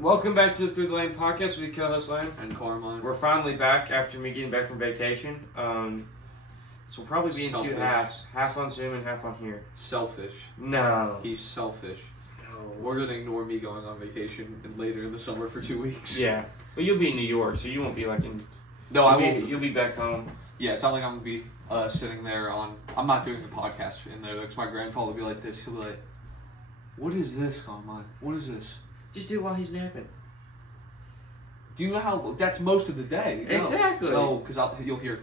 Welcome back to the Through the Lane podcast with co-host Lane and Carmine. We're finally back after me getting back from vacation. So we'll probably be in two halves, half on Zoom and half on here. Selfish. No. He's selfish. No. We're going to ignore me going on vacation and later in the summer for 2 weeks. Yeah. But you'll be in New York, so you won't be like in... No, I won't. You'll be back home. Yeah, it's not like I'm going to be sitting there on... I'm not doing the podcast in there. Like, my grandfather will be like this. He'll be like, what is this, Carmine? What is this? Just do it while he's napping. Do you know how... That's most of the day. No. Exactly. No, because you'll hear...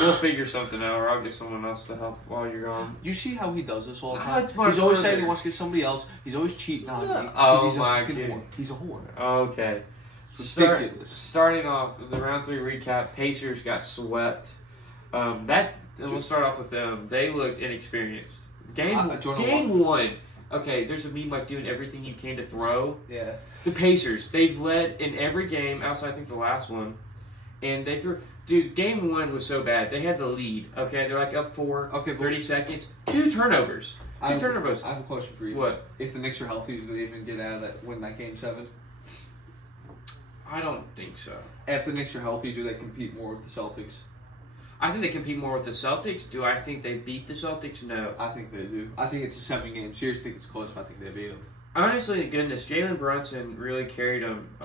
We'll figure something out, or I'll get someone else to help while you're gone. You see how he does this all the Oh, time? it's my He's always brother. saying he wants to get somebody else. He's always cheating on me. Oh, He's a my fucking God. whore. He's a whore. Okay. It's ridiculous. Starting off with the round 3 recap, Pacers got swept. We'll start off with them. They looked inexperienced. Game 1. Okay, there's a meme like doing everything you can to throw. Yeah. The Pacers, they've led in every game outside I think the last one, and they threw. Dude, game 1 was so bad. They had the lead. Okay, they're like up 4. Okay, 30 seconds. 2 turnovers. I have I a question for you. What? If the Knicks are healthy, do they even get out of that? Win that game 7? I don't think so. If the Knicks are healthy, do they compete more with the Celtics? I think they compete more with the Celtics. Do I think they beat the Celtics? No. I think they do. I think it's a 7-game series. I think it's close, but I think they beat them. Honestly, to goodness, Jalen Brunson really carried them.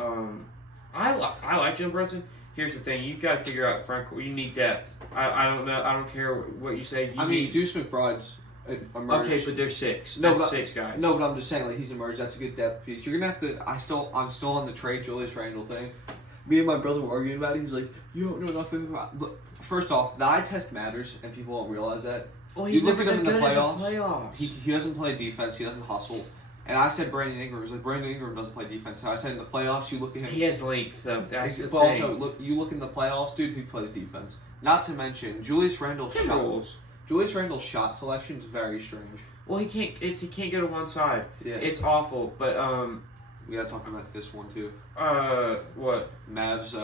I like Jalen Brunson. Here's the thing: you've got to figure out front court. You need depth. I don't know. I don't care what you say. Deuce McBride's emerged. Okay, but there's 6. No, That's 6 guys. No, but I'm just saying, like, he's emerged. That's a good depth piece. You're gonna have to. I'm still on the trade Julius Randle thing. Me and my brother were arguing about it. He's like, "You don't know nothing about." Look, first off, the eye test matters, and people don't realize that. Well, you look at him in the playoffs. playoffs. He doesn't play defense. He doesn't hustle. And I said Brandon Ingram. It was like Brandon Ingram doesn't play defense. So I said in the playoffs, you look at him. He has length, though. That's the but thing. also, you look in the playoffs, dude. He plays defense. Not to mention Julius Randle's shot selection is very strange. Well, he can't go to one side. Yeah, it's awful. But we gotta talk about this one too. What? Mavs.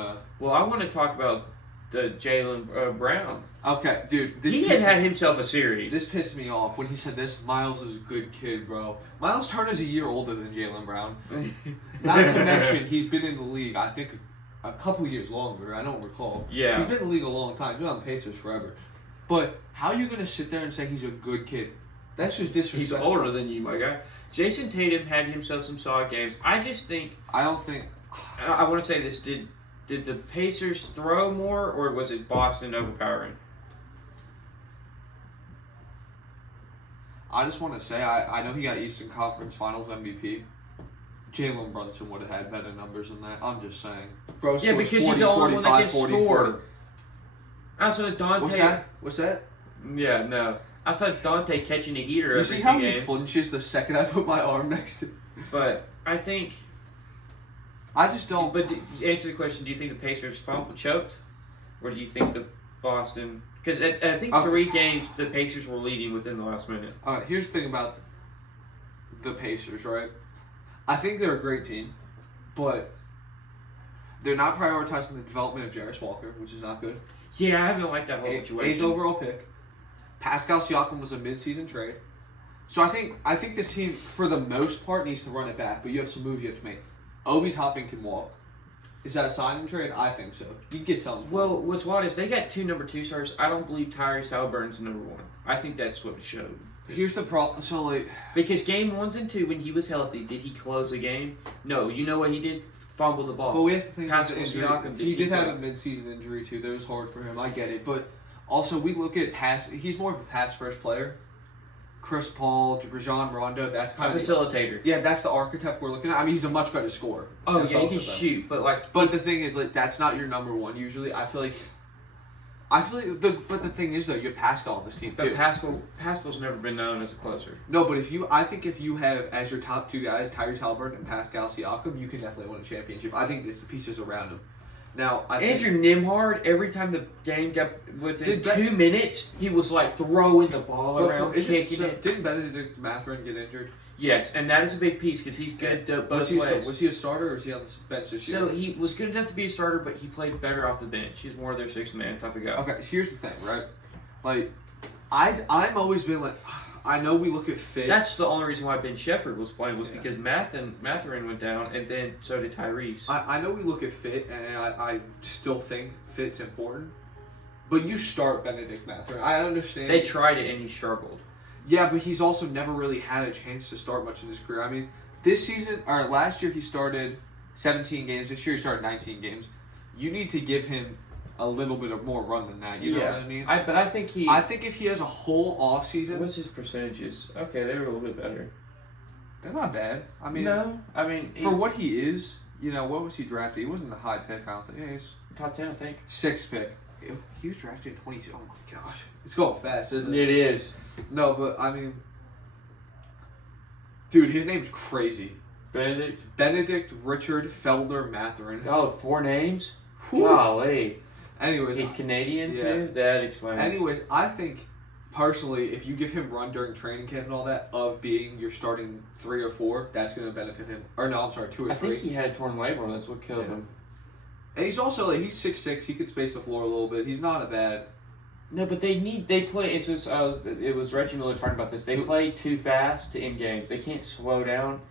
Well, I want to talk about the Jaylen Brown. Okay, dude. He had himself a series. This pissed me off when he said this. Miles is a good kid, bro. Miles Turner's a year older than Jaylen Brown. Not to mention, he's been in the league, I think, a couple years longer. I don't recall. Yeah. He's been in the league a long time. He's been on the Pacers forever. But how are you going to sit there and say he's a good kid? That's just disrespectful. He's older than you, my guy. Jason Tatum had himself some solid games. I just think... I don't think... I want to say this. Did the Pacers throw more, or was it Boston overpowering? I just want to say, I know he got Eastern Conference Finals MVP. Jalen Brunson would have had better numbers than that. I'm just saying. Bro, Yeah, because he's the only one that can 40, score. Outside of Dante... What's that? Yeah, no. Outside of Dante catching a heater You every see how 2 he games. flinches the second I put my arm next to... But I think... I just don't... But to answer the question, do you think the Pacers choked? Or do you think the Boston... Because I think 3 games the Pacers were leading within the last minute. Alright, here's the thing about the Pacers, right? I think they're a great team, but they're not prioritizing the development of Jarris Walker, which is not good. Yeah, I haven't liked that whole situation. 8th overall pick. Pascal Siakam was a mid-season trade. So I think this team, for the most part, needs to run it back, but you have some moves you have to make. Obi's hopping can walk. Is that a signing trade? I think so. You can get something. Well, what's wild is they got 2 number 2 stars. I don't believe Tyrese Halliburton's number 1. I think that's what it showed. Here's the problem. So, like... Because game 1 and 2, when he was healthy, did he close the game? No. You know what he did? Fumble the ball. But we have to think Pascal injury. Siakam He did have a mid-season injury, too. That was hard for him. I get it. But also, we look at pass... He's more of a pass-first player. Chris Paul, Rajon Rondo, that's kind a of... facilitator. Yeah, that's the archetype we're looking at. I mean, he's a much better scorer. Oh, yeah, he can shoot, but like... But the thing is, like, that's not your number 1 usually. I feel like... But the thing is, though, you have Pascal on this team, But too. Pascal's never been known as a closer. No, but I think if you have as your top 2 guys, Tyrese Halliburton and Pascal Siakam, you can definitely win a championship. I think it's the pieces around him. Now, Andrew Nembhard, every time the game got within 2 minutes, he was like throwing the ball around, kicking it. Didn't Benedict Mathurin get injured? Yes, and that is a big piece because he's good both ways. Was he a starter or was he on the bench this year? So he was good enough to be a starter, but he played better off the bench. He's more of their 6th man type of guy. Okay, so here's the thing, right? Like, I've always been like, I know we look at fit. That's the only reason why Ben Shepherd was playing was because Mathurin went down, and then so did Tyrese. I know we look at fit, and I still think fit's important. But you start Benedict Mathurin. I understand. They tried it, and he struggled. Yeah, but he's also never really had a chance to start much in his career. I mean, this season, or last year he started 17 games. This year he started 19 games. You need to give him a little bit of more run than that. You know what I mean? But I think I think if he has a whole off season, what's his percentages? Okay, they were a little bit better. they're not bad. I mean, no, I mean for what he is, what was he drafted? He wasn't a high pick. I don't think. Yeah, he's top 10, I think. 6th pick. He was drafted in 22. Oh my gosh, it's going fast, isn't it? It is. No, but I mean, dude, his name's crazy. Benedict Richard Felder Mathurin. Oh, 4 names? Whew. Golly. Anyways, he's Canadian too? That explains. Anyways, I think personally, if you give him run during training camp and all that, of being your starting 3 or 4, that's going to benefit him. Or no, I'm sorry, 2 or 3. I think he had a torn labrum. That's what killed him. And he's also he's 6'6". He could space the floor a little bit. He's not a bad. No, but they play. It's just it was Reggie Miller talking about this. They play too fast to end games. They can't slow down,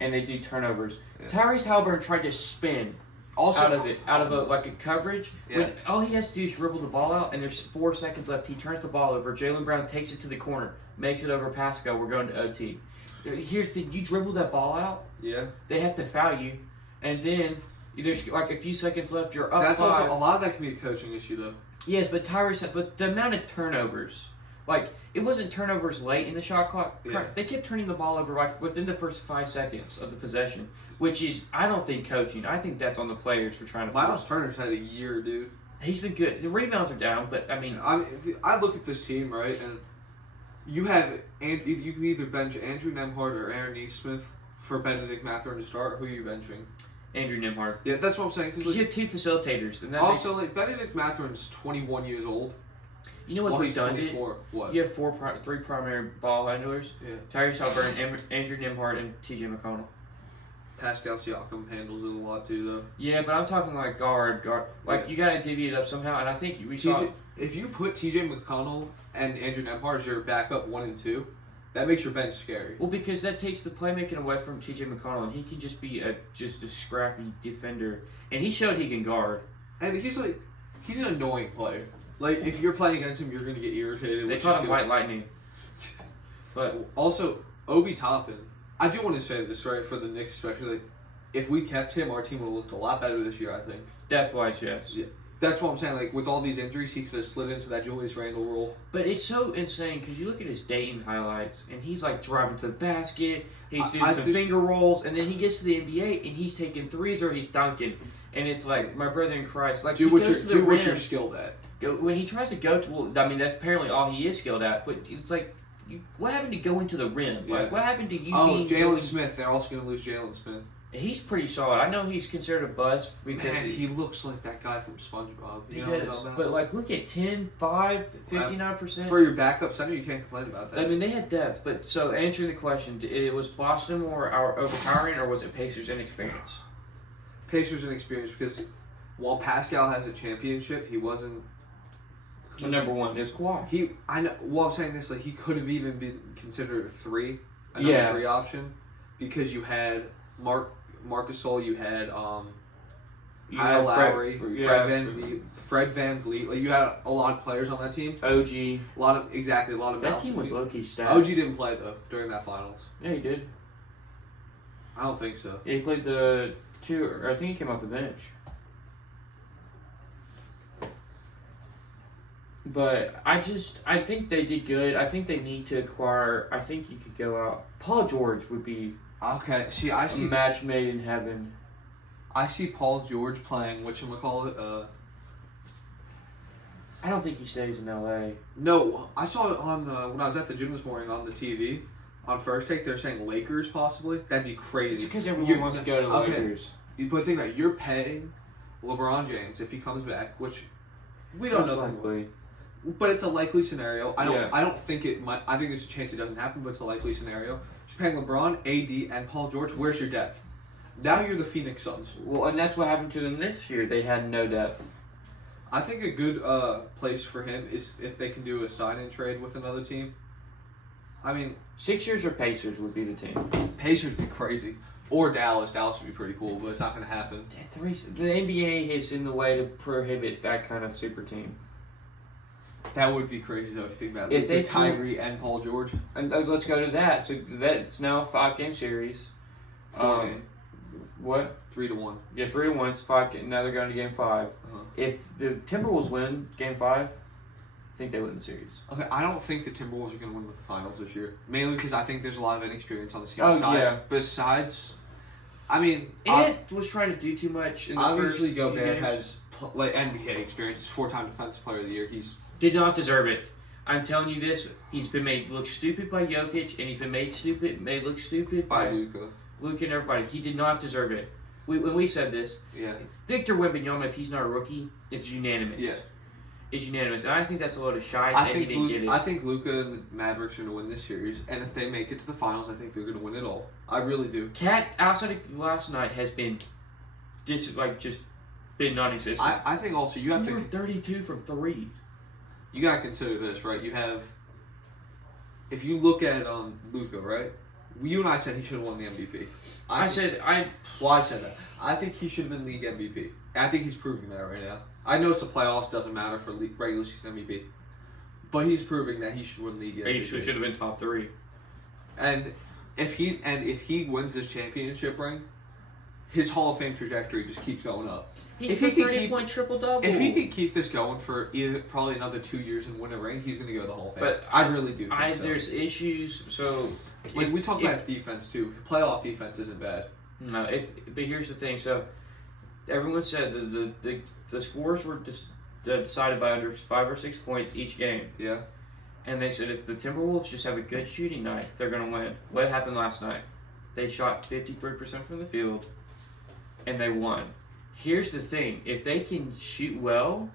and they do turnovers. Yeah. Tyrese Halliburton tried to spin out of a coverage. Yeah. When all he has to do is dribble the ball out, and there's 4 seconds left. He turns the ball over. Jaylen Brown takes it to the corner, makes it over Pascal. We're going to OT. Here's the thing: you dribble that ball out. Yeah. They have to foul you, and then there's like a few seconds left. You're up. That's 5. also a lot of that can be a coaching issue though. Yes, but the amount of turnovers, like it wasn't turnovers late in the shot clock. Yeah. They kept turning the ball over like within the first 5 seconds of the possession, which is I don't think coaching. I think that's on the players for trying to. Miles Turner's had a year, dude. He's been good. The rebounds are down, but I mean, I look at this team right, and you can either bench Andrew Nembhard or Aaron Nesmith for Benedict Mathurin to start. Who are you benching? Andrew Nembhard. Yeah, that's what I'm saying. Because you have 2 facilitators. And that also, Benedict Mathurin's 21 years old. You know what's redundant? What? You have 3 primary ball handlers. Yeah. Tyrese Halliburton, Andrew Nembhard, and T.J. McConnell. Pascal Siakam handles it a lot too, though. Yeah, but I'm talking like guard. Like you got to divvy it up somehow, and I think we saw. If you put T.J. McConnell and Andrew Nembhard as your backup 1 and 2. That makes your bench scary. Well, because that takes the playmaking away from T.J. McConnell, and he can just be a scrappy defender, and he showed he can guard. And he's an annoying player. Like if you're playing against him, you're gonna get irritated. They call him White Lightning. But also Obi Toppin, I do want to say this right for the Knicks, especially. If we kept him, our team would have looked a lot better this year. I think. Depth-wise, yes. Yeah. That's what I'm saying. Like with all these injuries, he could have slid into that Julius Randle role. But it's so insane because you look at his Dayton highlights, and he's like driving to the basket. He's doing some finger rolls, and then he gets to the NBA, and he's taking threes or he's dunking, and it's like my brother in Christ. Like do what you're skilled at. When he tries to go to, well, I mean that's apparently all he is skilled at. But it's like, what happened to going to the rim? Yeah. Like what happened to you? Oh, Jalen Smith. They're also going to lose Jalen Smith. He's pretty solid. I know he's considered a bust because he looks like that guy from SpongeBob. He does, but like look at 10, 5, 59%. For your backup center, you can't complain about that. I mean, they had depth, but so answering the question, it was Boston more overpowering, or was it Pacers' inexperience? Pacers' inexperience because while Pascal has a championship, he wasn't. So number 1 is Kawhi. I know. Well, I'm saying this he could have even been considered a 3, 3 option, because you had Marcus Gasol, you had Kyle Lowry, Fred Van Vliet. Like you had a lot of players on that team. OG. A lot of that team was low-key stacked. OG didn't play though during that finals. Yeah, he did. I don't think so. Yeah, he played the 2, or I think he came off the bench. But I think they did good. I think they need to acquire. I think you could go out. Paul George would be. Okay, see, I see a match made in heaven. I see Paul George playing whatchamacallit. I don't think he stays in L.A. No, I saw it on when I was at the gym this morning on the TV. On First Take, they're saying Lakers possibly. That'd be crazy. It's because everyone wants to go to the Lakers. But think about it, you're paying LeBron James if he comes back, which we don't know. Likely. But it's a likely scenario. I don't think it might. I think there's a chance it doesn't happen, but it's a likely scenario. You're paying LeBron, AD, and Paul George. Where's your depth? Now you're the Phoenix Suns. Well, and that's what happened to them this year. They had no depth. I think a good place for him is if they can do a sign-in trade with another team. I mean, Sixers or Pacers would be the team. Pacers would be crazy. Or Dallas. Dallas would be pretty cool, but it's not going to happen. The NBA is in the way to prohibit that kind of super team. That would be crazy, though, if you think about it. If they Kyrie and Paul George. And let's go to that. So that's now a 5-game series. 4-game. What? 3-1. Yeah, 3-1. It's 5. Now they're going to Game 5. Uh-huh. If the Timberwolves win Game 5, I think they win the series. Okay, I don't think the Timberwolves are going to win the finals this year. Mainly because I think there's a lot of inexperience on the team. Besides, I mean, Ant was trying to do too much in the obviously first Gobert games. has NBA experience. He's 4-time Defensive Player of the Year. He's Did not deserve it. I'm telling you this. He's been made look stupid by Jokic, and he's been made look stupid by Luka. Luka and everybody. He did not deserve it. When we said this, Yeah. Victor Wembanyama, if he's not a rookie, is unanimous. Yeah. It's unanimous, and I think that's a load of shite I that think he didn't get it. I think Luka and the Mavericks are going to win this series, and if they make it to the finals, I think they're going to win it all. I really do. Cat outside of last night has been just been non-existent. I think also you have to 32 from 3. You got to consider this, right? You have, if you look at Luka, right? You and I said he should have won the MVP. I said that. I think he should have been league MVP. And I think he's proving that right now. I know it's the playoffs, doesn't matter for regular season MVP, but he's proving that he should win league MVP. He should have been top 3. And if he wins this championship ring, his Hall of Fame trajectory just keeps going up. If he can 30-point triple-double. If he can keep this going for probably another 2 years and win a ring, he's going to go to the Hall of Fame. But I really do think so. There's issues, so... we talk about his defense, too. Playoff defense isn't bad. No, but here's the thing. So, everyone said the scores were decided by under 5 or 6 points each game. Yeah. And they said if the Timberwolves just have a good shooting night, they're going to win. What happened last night? They shot 53% from the field, and they won. Here's the thing. If they can shoot well,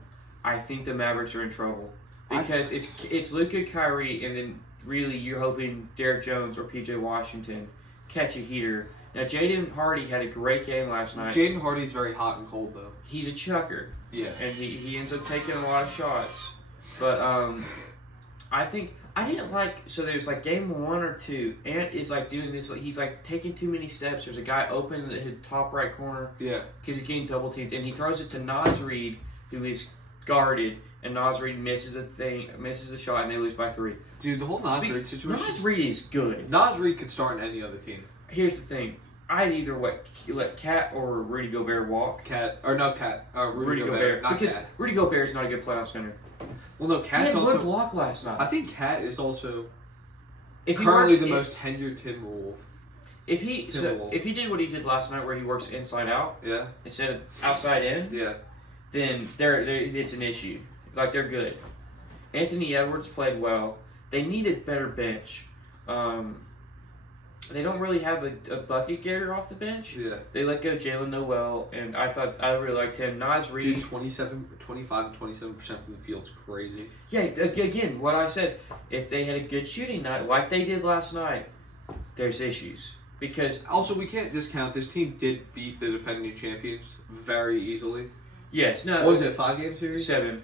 I think the Mavericks are in trouble. Because it's Luka, Kyrie, and then really you're hoping Derek Jones or PJ Washington catch a heater. Now, Jaden Hardy had a great game last night. Jaden Hardy's very hot and cold, though. He's a chucker. Yeah. And he ends up taking a lot of shots. But I think I didn't like, so there's like game 1 or 2, Ant is like doing this, he's like taking too many steps. There's a guy open in his top right corner. Yeah. Because he's getting double teamed, and he throws it to Naz Reid, who is guarded, and Naz Reid misses the shot, and they lose by 3. Dude, the whole Naz Reid situation. Naz Reid is good. Naz Reid could start in any other team. Here's the thing. I'd either let Cat or Rudy Gobert walk. Rudy Gobert. Not because Cat. Rudy Gobert is not a good playoff center. Well, no, Cat's he had also... one block last night. I think Cat is also if he currently works, the most tenured Timberwolf. If he did what he did last night, where he works inside out, yeah, instead of outside in, yeah, then it's an issue. Like, they're good. Anthony Edwards played well. They need a better bench. They don't really have a bucket getter off the bench. Yeah. They let go Jalen Noel, and I really liked him. Naz Reid. Dude, 25 and 27% from the field's crazy. Yeah, again, what I said, if they had a good shooting night, like they did last night, there's issues. Because also, we can't discount this team did beat the defending champions very easily. Yes, no. What was it, a 5-game series? 7.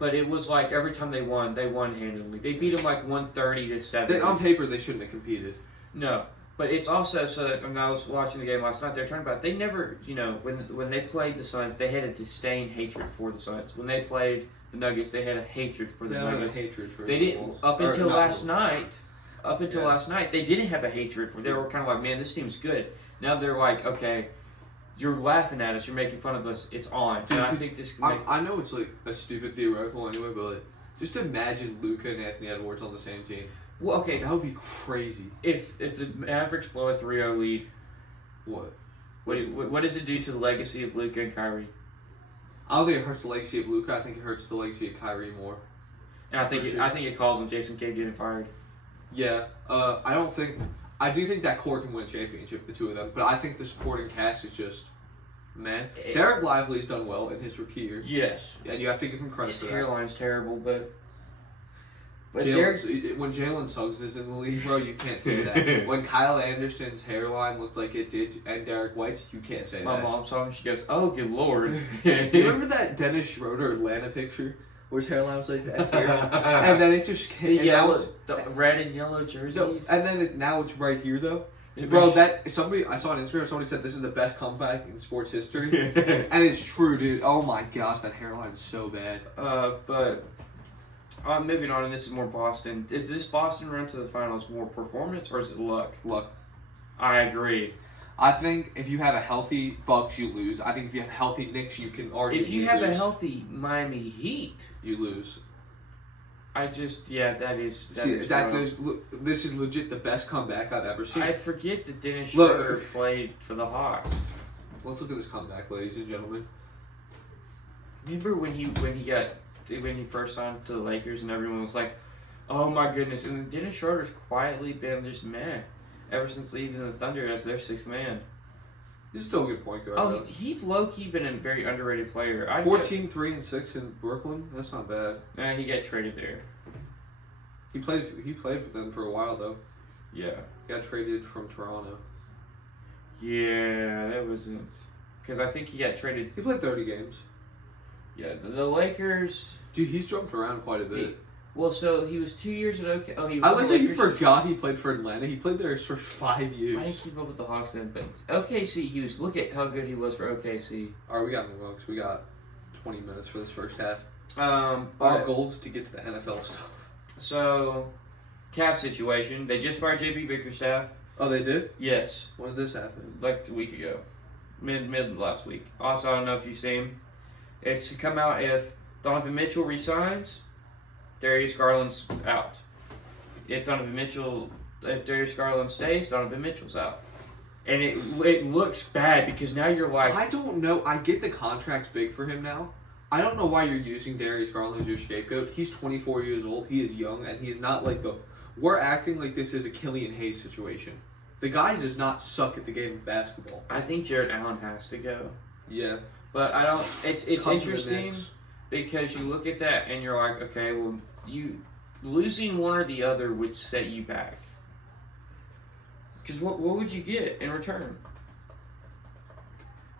But it was like every time they won handily. They beat them like 130-7. On paper, they shouldn't have competed. No, but it's also so that when I was watching the game last night, they were talking about they never, when they played the Suns, they had a disdain hatred for the Suns. When they played the Nuggets, they had a hatred for the Nuggets. They didn't up until last night. Up until last night, they didn't have a hatred for. They were kind of like, man, this team's good. Now they're like, okay, you're laughing at us, you're making fun of us. It's on. Dude, and I think this. I know it's like a stupid theoretical anyway, but just imagine Luka and Anthony Edwards on the same team. Well, okay, that would be crazy. If the Mavericks blow a 3-0 lead, what does it do to the legacy of Luka and Kyrie? I don't think it hurts the legacy of Luka. I think it hurts the legacy of Kyrie more. And I think it calls on Jason Kidd getting fired. Yeah, I do think that core can win a championship, the two of them. But I think the supporting cast is just, man. Derek Lively's done well in his rookie year. Yes, and you have to give him credit for that. His hairline's terrible, but when Jalen Suggs is in the league, bro, you can't say that. When Kyle Anderson's hairline looked like it did, and Derek White's, you can't say My that. mom saw him, she goes, "Oh, good lord!" You remember that Dennis Schroeder Atlanta picture where his hairline was like that here, and then it just came. The red and yellow jerseys. And then now it's right here though. Bro, I saw on Instagram, somebody said this is the best comeback in sports history. And it's true, dude. Oh my gosh, that hairline's so bad. But moving on, and this is more Boston. Is this Boston run to the finals more performance or is it luck? Luck. I agree. I think if you have a healthy Bucks, you lose. I think if you have healthy Knicks, you can argue. If you have a healthy Miami Heat, you lose. that is. This is legit the best comeback I've ever seen. I forget that Dennis Schroeder played for the Hawks. Let's look at this comeback, ladies and gentlemen. Remember when he first signed to the Lakers and everyone was like, "Oh my goodness!" And Dennis Schroeder's quietly been just meh ever since leaving the Thunder as their sixth man. He's still a good point guard. Oh, he's low-key been a very underrated player. 14, 3, and 6 in Brooklyn. That's not bad. Nah, he got traded there. He played for them for a while though. Yeah. Got traded from Toronto. Yeah, that wasn't because I think he got traded. He played 30 games. Yeah, the Lakers. Dude, he's jumped around quite a bit. So he was 2 years at OK. Oh, I like how you forgot he played for Atlanta. He played there for 5 years. I didn't keep up with the Hawks then, but OKC. Look at how good he was for OKC. All right, we got the Hawks. We got 20 minutes for this first half. Our goal is to get to the NFL stuff. So, Cavs situation. They just fired JB Bickerstaff. Oh, they did? Yes. When did this happen? Like a week ago, mid last week. Also, I don't know if you've seen. It's to come out if Donovan Mitchell resigns. Darius Garland's out. If Darius Garland stays, Donovan Mitchell's out. And it looks bad because now you're like... I don't know. I get the contract's big for him now. I don't know why you're using Darius Garland as your scapegoat. He's 24 years old. He is young, and he's not like the... We're acting like this is a Killian Hayes situation. The guy does not suck at the game of basketball. I think Jared Allen has to go. Yeah. But I don't... It's interesting because you look at that and you're like, okay, well... You losing one or the other would set you back. Because what would you get in return?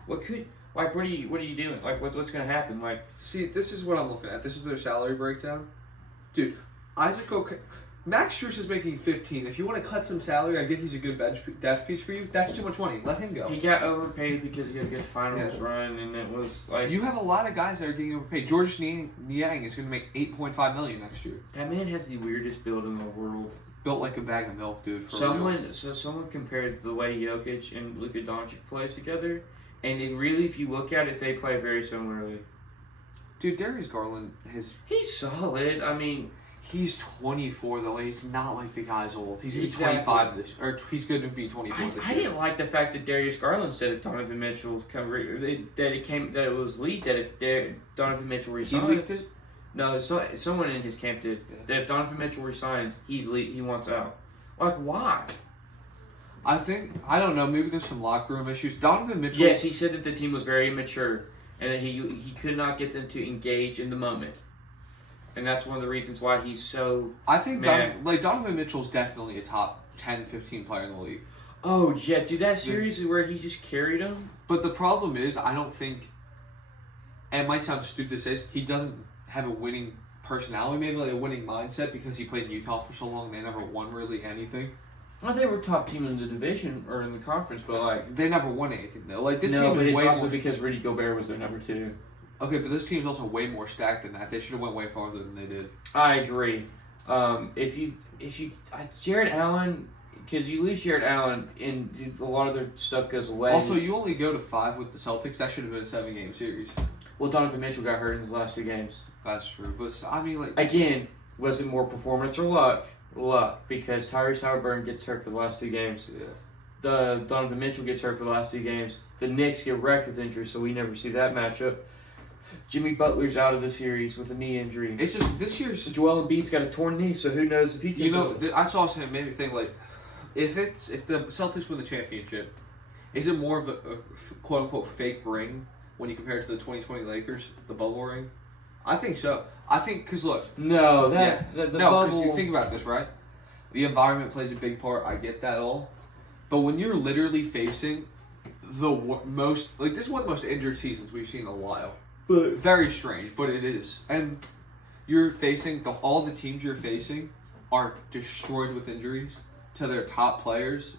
What are you doing? Like what's gonna happen? Like, see, this is what I'm looking at. This is their salary breakdown, dude. Max Strus is making 15. If you want to cut some salary, I get he's a good depth piece for you. That's too much money. Let him go. He got overpaid because he had a good finals run, and it was like... You have a lot of guys that are getting overpaid. George Niang is going to make $8.5 million next year. That man has the weirdest build in the world. Built like a bag of milk, dude. Someone compared the way Jokic and Luka Doncic plays together, and if you look at it, they play very similarly. Dude, Darius Garland he's solid. I mean... He's 24 though. He's not like the guy's old. He's gonna be 25 he's going to be 24 this year. I didn't like the fact that Darius Garland said that Donovan Mitchell Donovan Mitchell resigns. He leaked it? No, someone in his camp did. Yeah. That if Donovan Mitchell resigns, he wants out. Like, why? I don't know. Maybe there's some locker room issues. Donovan Mitchell. Yes, he said that the team was very immature and that he could not get them to engage in the moment. And that's one of the reasons why he's so... I think Donovan Mitchell's definitely a top 10, 15 player in the league. Oh, yeah. Dude, that series is where he just carried them. But the problem is, I don't think... And it might sound stupid to say this, he doesn't have a winning personality, maybe like a winning mindset, because he played in Utah for so long, they never won really anything. Well, they were top team in the division, or in the conference, but like... They never won anything, though. Like, this team but is it's also because Rudy Gobert was their number 2. Okay, but this team's also way more stacked than that. They should have went way farther than they did. I agree. Jared Allen, because you lose Jared Allen, and a lot of their stuff goes away. Also, you only go to 5 with the Celtics. That should have been a 7-game series. Well, Donovan Mitchell got hurt in his last 2 games. That's true, but I mean, like again, was it more performance or luck? Luck, because Tyrese Halliburton gets hurt for the last 2 games. Yeah. The Donovan Mitchell gets hurt for the last 2 games. The Knicks get wrecked with injury, so we never see that matchup. Jimmy Butler's out of the series with a knee injury. It's just this year's... Joel Embiid's got a torn knee, so who knows if he can... I saw something that made me think, like, if the Celtics win the championship, is it more of a quote-unquote fake ring when you compare it to the 2020 Lakers, the bubble ring? I think so. I think, because look... No, because you think about this, right? The environment plays a big part. I get that all. But when you're literally facing the most... Like, this is one of the most injured seasons we've seen in a while. But very strange, but it is. And you're facing all the teams you're facing are destroyed with injuries to their top players.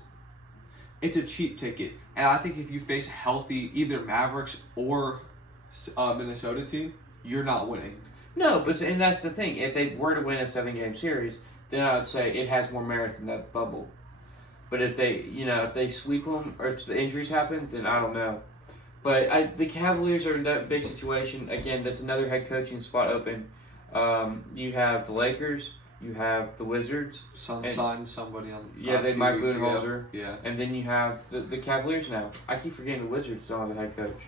It's a cheap ticket, and I think if you face healthy either Mavericks or Minnesota team, you're not winning. No, and that's the thing. If they were to win a 7-game series, then I would say it has more merit than that bubble. But if they sweep them or if the injuries happen, then I don't know. But the Cavaliers are in that big situation. Again, that's another head coaching spot open. You have the Lakers. You have the Wizards. Signed somebody on. Yeah, they Mike Budenholzer. Yeah. And then you have the Cavaliers now. I keep forgetting the Wizards don't have a head coach.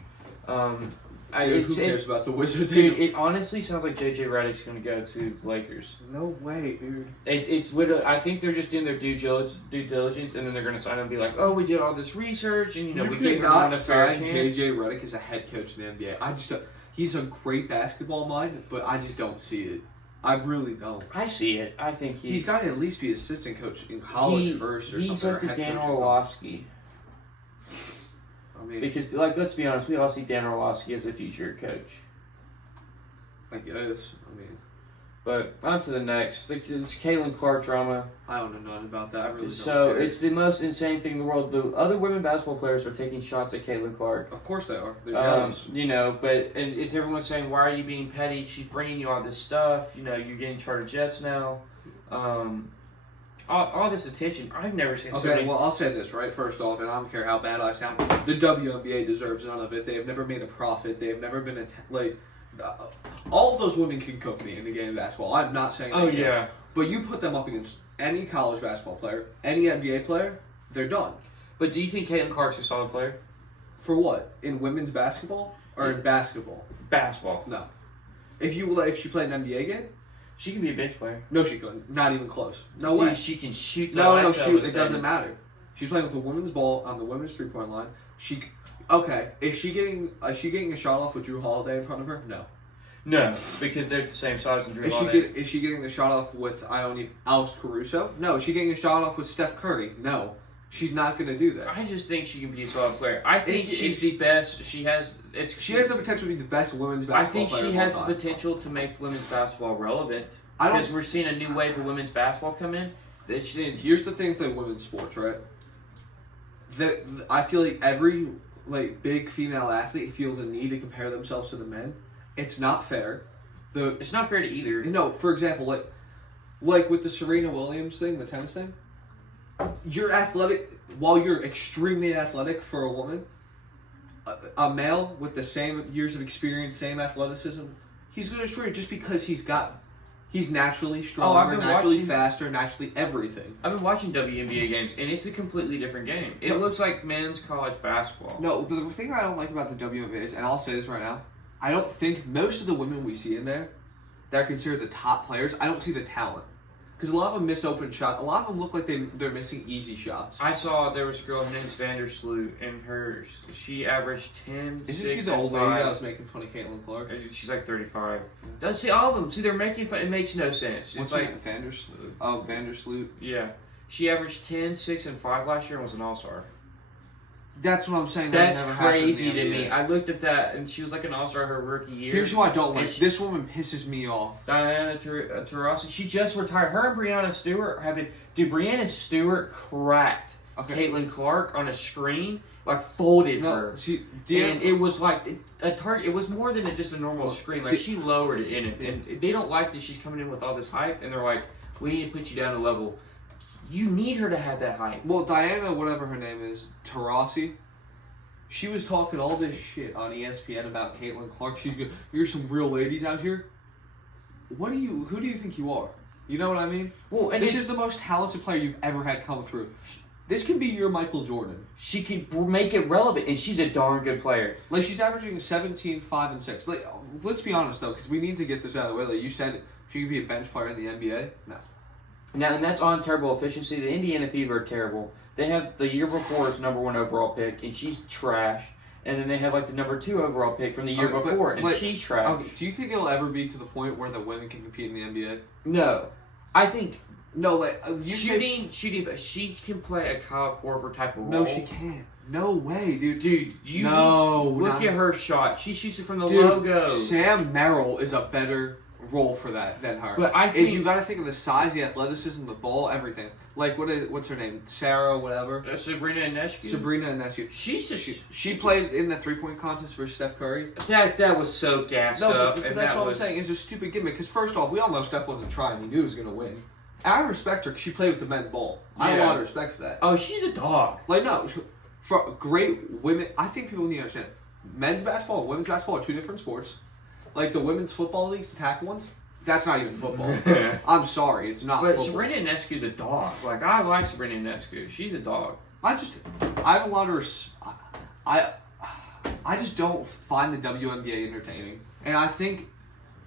Who cares about the Wizards? Dude, it honestly sounds like J.J. Redick's going to go to the Lakers. No way, dude. It's literally. I think they're just doing their due diligence, and then they're going to sign him and be like, "Oh, we did all this research, and we gave everyone a fair chance." J.J. Redick as a head coach in the NBA. I just he's a great basketball mind, but I just don't see it. I really don't. I see it. I think he's got to at least be assistant coach in college first or something. He's like the Dan Orlovsky. I mean, because, let's be honest, we all see Dan Orlovsky as a future coach. I guess. But on to the next. This Caitlin Clark drama. I don't know nothing about that. I really don't. So it's the most insane thing in the world. The other women basketball players are taking shots at Caitlin Clark. Of course they are. They're jealous. And it's everyone saying, "Why are you being petty? She's bringing you all this stuff. You're getting charter jets now." All this attention. I've never seen. Okay, well, I'll say this right first off, and I don't care how bad I sound. The WNBA deserves none of it. They have never made a profit. They have never been all of those women can cook me in the game of basketball. I'm not saying they can't. Yeah. But you put them up against any college basketball player, any NBA player, they're done. But do you think Caitlin Clark's a solid player? For what? In women's basketball or in basketball? Basketball. No. If she played an NBA game, she can be a bench player. No, she couldn't. Not even close. No way. She can shoot. Shoot. It doesn't matter. She's playing with the women's ball on the women's 3-point line. Is she getting a shot off with Drew Holiday in front of her? No. No, because they're the same size as Drew Holiday. Is she getting the shot off with Alex Caruso? No. Is she getting a shot off with Steph Curry? No. She's not going to do that. I just think she can be a solid player. I think she's the best. She has the potential to be the best women's basketball player. I think she has the potential to make women's basketball relevant. Because we're seeing a new wave of women's basketball come in. Here's the thing with women's sports, right? I feel like every big female athlete feels a need to compare themselves to the men. It's not fair. It's not fair to either. No, for example, like with the Serena Williams thing, the tennis thing. You're athletic, while you're extremely athletic for a woman, a male with the same years of experience, same athleticism, he's going to destroy you just because he's naturally stronger, naturally faster, naturally everything. I've been watching WNBA games, and it's a completely different game. It looks like men's college basketball. No, the thing I don't like about the WNBA is, and I'll say this right now, I don't think most of the women we see in there that are considered the top players, I don't see the talent. Because a lot of them miss open shots. A lot of them look like they're missing easy shots. I saw there was a girl, her name's Vandersloot, and she averaged 10, Isn't she the old lady that was making fun of Caitlin Clark? She's like 35. Don't see all of them. See, they're making fun. It makes no sense. What's it's like Vandersloot? Oh, Vandersloot. Yeah. She averaged 10, 6, and 5 last year and was an all-star. That's what I'm saying. That's crazy to me. I looked at that, and she was like an all-star her rookie year. Here's who I don't like. This woman pisses me off. Diana Taurasi. She just retired. Her and Brianna Stewart have been... Dude, Brianna Stewart cracked Caitlin Clark on a screen, folded her. And it was like a target. It was more than just a normal screen. She lowered it in it. And they don't like that she's coming in with all this hype, and they're like, we need to put you down a level. You need her to have that hype. Well, Diana, whatever her name is, Taurasi, she was talking all this shit on ESPN about Caitlin Clark. She's good. You're some real ladies out here. Who do you think you are? You know what I mean? Well, and this is the most talented player you've ever had come through. This could be your Michael Jordan. She can make it relevant, and she's a darn good player. She's averaging 17, 5, and 6. Let's be honest, though, because we need to get this out of the way. You said she could be a bench player in the NBA. No. Now, and that's on terrible efficiency. The Indiana Fever are terrible. They have the year before its number 1 overall pick, and she's trash. And then they have the number 2 overall pick from the year before, and she's trash. Do you think it'll ever be to the point where the women can compete in the NBA? No. I think... No, shooting, she can play a Kyle Korver type of role. No, she can't. No way, dude. Dude, look at her shot. She shoots it from the logo. Sam Merrill is a better role for that than her. But I think you got to think of the size, the athleticism, the ball, everything. Like what's her name? Sarah, whatever. Sabrina Ionescu. She played in the 3-point contest for Steph Curry. That was so gassed up. But and that's that what was... I'm saying. It's a stupid gimmick. Because first off, we all know Steph wasn't trying. He knew he was going to win. I respect her because she played with the men's ball. I have a lot of respect for that. Oh, she's a dog. Like, no. For great women, I think people need to understand. Men's basketball and women's basketball are two different sports. Like the women's football leagues, the tackle ones, that's not even football. I'm sorry, it's not football. But Sabrina Ionescu's a dog. Like, I like Sabrina Ionescu. She's a dog. I have a lot of I just don't find the WNBA entertaining. And I think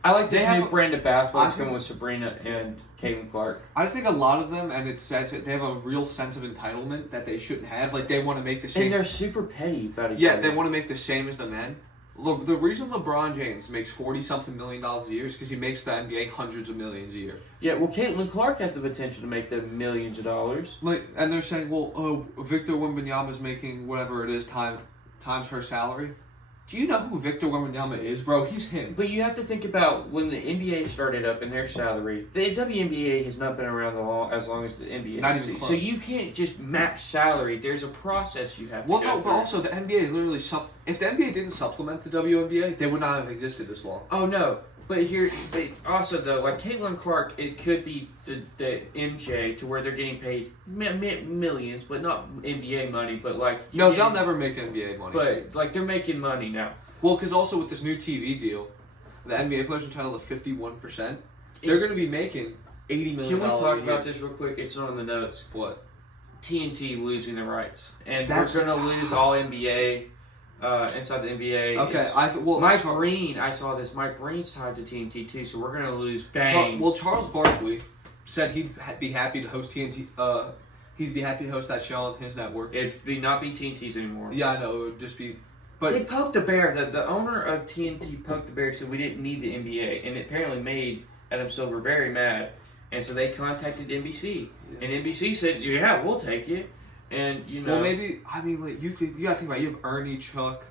I like this new brand of basketball that's coming with Sabrina and Caitlin Clark. I just think a lot of them, and it says that they have a real sense of entitlement that they shouldn't have. Like, they want to make the same. And they're super petty about each other. Yeah, they want to make the same as the men. The reason LeBron James makes $40-something million a year is because he makes the NBA hundreds of millions a year. Yeah, well, Caitlin Clark has the potential to make them millions of dollars. Like, and they're saying, well, Victor Wembanyama's making whatever it is times her salary. Do you know who Victor Wembanyama is, bro? He's him. But you have to think about when the NBA started up and their salary. The WNBA has not been around as long as the NBA. Not even close. So you can't just match salary. There's a process you have to go through. But also the NBA is literally if the NBA didn't supplement the WNBA, they would not have existed this long. Oh no. But also though, like Caitlin Clark, it could be the MJ to where they're getting paid millions, but not NBA money. But like they'll never make NBA money. But like they're making money now. Well, because also with this new TV deal, the NBA players are entitled to 51%. They're going to be making $80 million. Can we talk about this real quick? It's on the notes. What? TNT losing the rights, and we're going to lose all NBA. Inside the NBA. Okay, I saw this. Mike Breen's tied to TNT too, so we're gonna lose. Bang. Charles Barkley said he'd be happy to host TNT. He'd be happy to host that show on his network. It'd not be TNT's anymore. Yeah, I know. It would just be. But they poked the bear. The owner of TNT poked the bear, said we didn't need the NBA, and it apparently made Adam Silver very mad, and so they contacted NBC, and NBC said, "Yeah, we'll take it." And well, maybe you gotta think about it. You have Ernie, Chuck.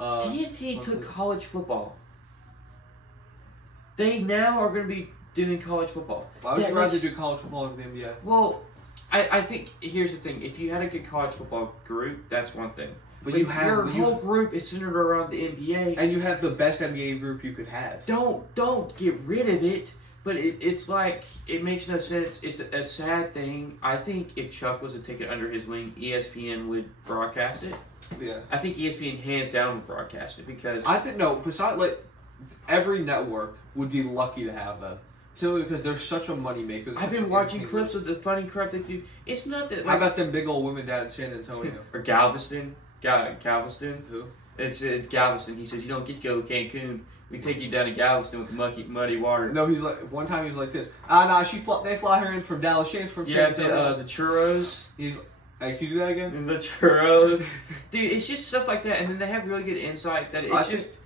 TNT took college football. They now are going to be doing college football. Why would you rather do college football over the NBA? Well, I think here's the thing: if you had a good college football group, that's one thing. But your whole group is centered around the NBA, and you have the best NBA group you could have. Don't get rid of it. But it's like, it makes no sense. It's a sad thing. I think if Chuck was to take it under his wing, ESPN would broadcast it. Yeah. I think ESPN hands down would broadcast it because... I think, no, besides, every network would be lucky to have them. Simply because they're such a moneymaker. I've been watching clips of the funny crap they do. It's not that... How about them big old women down in San Antonio? Or Galveston. Galveston. Who? It's Galveston. He says, you don't get to go to Cancun. We take you down to Galveston with the muddy water. No, he's like, one time he was like this. They fly her in from Dallas. She's from San Antonio. The churros. He's like, can you do that again? And the churros. Dude, it's just stuff like that. And then they have really good insight that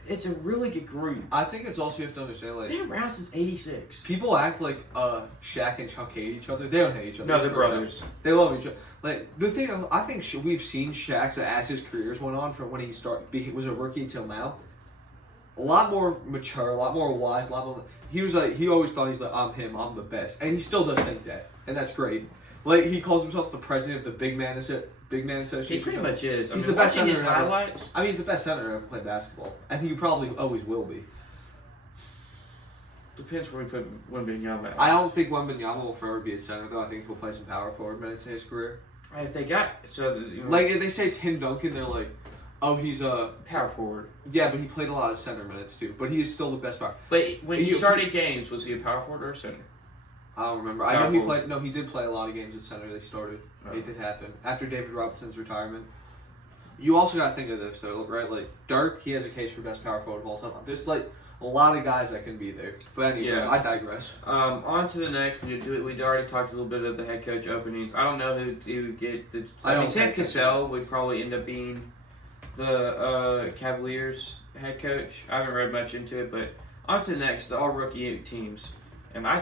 it's a really good group. I think it's also, you have to understand, they've been around since '86. People act like Shaq and Chuck hate each other. They don't hate each other. No, they're brothers. They love each other. Like, the thing, I think we've seen Shaq's as his careers went on from when he was a rookie until now. A lot more mature, a lot more wise, a lot more. He always thought he's like, I'm him, I'm the best, and he still does think that, and that's great. Like, he calls himself the president of the Big Man Association. He pretty much is. He's the best center his highlights. He's the best center to ever play basketball. I think he probably always will be. Depends where we put Wembanyama. I don't think Wembanyama will forever be a center, though. I think he'll play some power forward minutes in his career. If they got like if they say Tim Duncan, they're like, oh, he's a power forward. Yeah, but he played a lot of center minutes too. But he is still the best power. But when he started games, was he a power forward or a center? I don't remember. I know he played. No, he did play a lot of games at center. They started. Oh. It did happen after David Robinson's retirement. You also got to think of this though, right? Like Dirk, he has a case for best power forward of all time. There's like a lot of guys that can be there. But anyways, I digress. On to the next. We already talked a little bit of the head coach openings. I don't know who would get the. Sam Cassell would probably end up being the Cavaliers head coach. I haven't read much into it, but on to the next, the all rookie teams. And I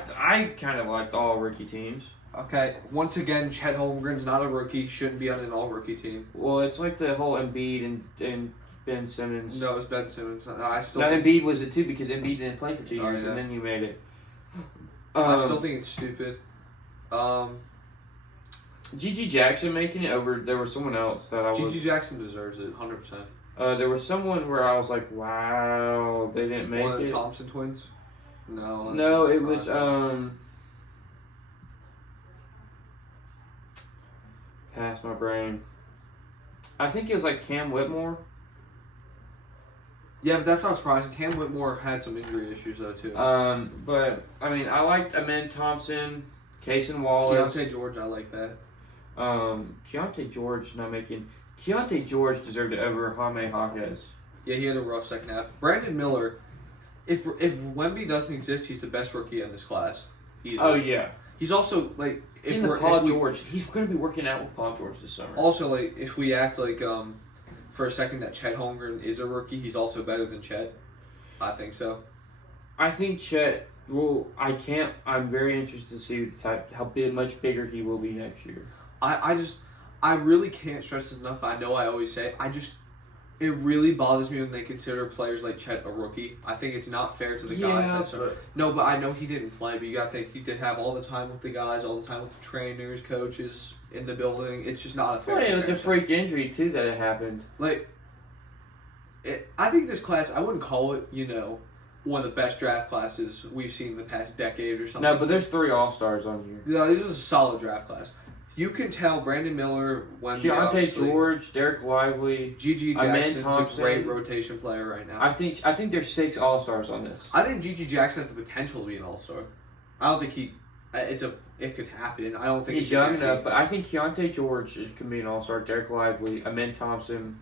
kind of like the all rookie teams. Okay, once again, Chet Holmgren's not a rookie, shouldn't be on an all rookie team. Well, it's like the whole Embiid and Ben Simmons. No, it's Ben Simmons. Embiid was it too because Embiid didn't play for 2 years and then you made it. I still think it's stupid. G.G. Jackson making it over. There was someone else that I was. G.G. Jackson deserves it, 100%. There was someone where I was like, wow, they didn't make it. One of the Thompson twins? No. No, it was past my brain. I think it was like Cam Whitmore. Yeah, but that's not surprising. Cam Whitmore had some injury issues though too. But I mean, I liked Amen Thompson, Cason Wallace, Keontae George. I like that. Keontae George not making. Keontae George deserved it over Jaime Jaquez. Yeah, he had a rough second half. Brandon Miller, if Wemby doesn't exist, he's the best rookie in this class. Oh yeah. He's also like he's going to be working out with Paul George this summer. Also, like if we act like for a second that Chet Holmgren is a rookie, he's also better than Chet. I think so. I think Chet will. I'm very interested to see how much bigger he will be next year. I really can't stress this enough. I know I always say it really bothers me when they consider players like Chet a rookie. I think it's not fair to the guys. But I know he didn't play, but you got to think he did have all the time with the guys, all the time with the trainers, coaches in the building. It's just not a fair. Well, it was a freak injury too that it happened. I think this class, I wouldn't call it, one of the best draft classes we've seen in the past decade or something. No, but there's 3 All-Stars on here. Yeah, this is a solid draft class. You can tell Brandon Miller, Keontae George, Derek Lively, G.G. Jackson's a great rotation player right now. I think there's 6 All-Stars on this. I think G.G. Jackson has the potential to be an All-Star. I don't think it could happen. I don't think he's young enough, but I think Keontae George can be an All-Star. Derek Lively, Amen Thompson.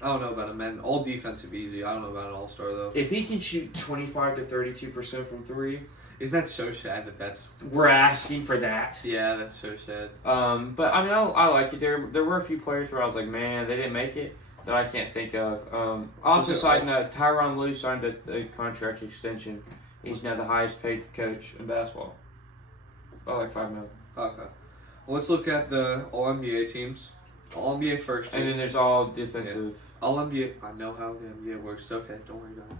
I don't know about Amen. All defensive easy. I don't know about an All-Star though. If he can shoot 25 to 32% from 3. Isn't that so sad that's... We're asking for that. Yeah, that's so sad. But, I mean, I like it. There were a few players where I was like, man, they didn't make it that I can't think of. Also, side note, Tyronn Lue signed a contract extension. He's now the highest paid coach in basketball. By like $5 million. Okay. Well, let's look at the All-NBA teams. All-NBA first team. And then there's all defensive. Yeah. All-NBA... I know how the NBA works. Okay, don't worry about it.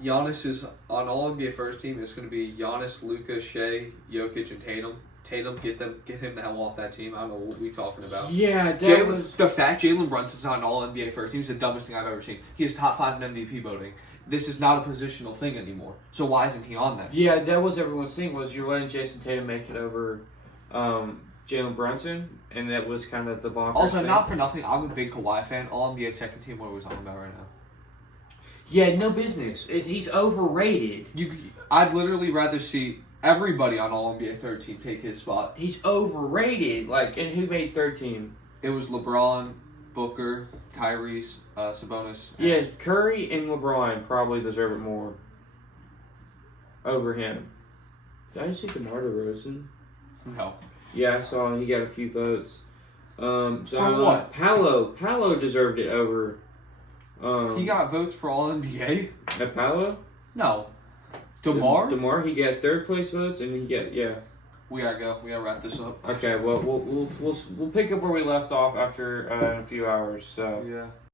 Giannis is on All-NBA first team. It's going to be Giannis, Luka, Shea, Jokic, and Tatum. Tatum, get him the hell off that team. I don't know what we're talking about. Yeah, the fact Jalen Brunson's on All-NBA first team is the dumbest thing I've ever seen. He is top 5 in MVP voting. This is not a positional thing anymore. So why isn't he on that? Yeah, that was everyone's thing, was you're letting Jason Tatum make it over Jalen Brunson, and that was kind of the bonkers Also, thing. not for nothing, I'm a big Kawhi fan. All-NBA second team, what are we talking about right now? Yeah, no business. He's overrated. I'd literally rather see everybody on All-NBA third team take his spot. He's overrated. And who made third team? It was LeBron, Booker, Tyrese, Sabonis. Yeah, Curry and LeBron probably deserve it more over him. Did I see DeMar DeRozan? No. Yeah, I saw he got a few votes. For what? Paolo deserved it over. He got votes for All-NBA? At Paolo? No. DeMar? DeMar, he got third place votes, and he got We gotta go. We gotta wrap this up. Okay, well we'll pick up where we left off after a few hours. So yeah.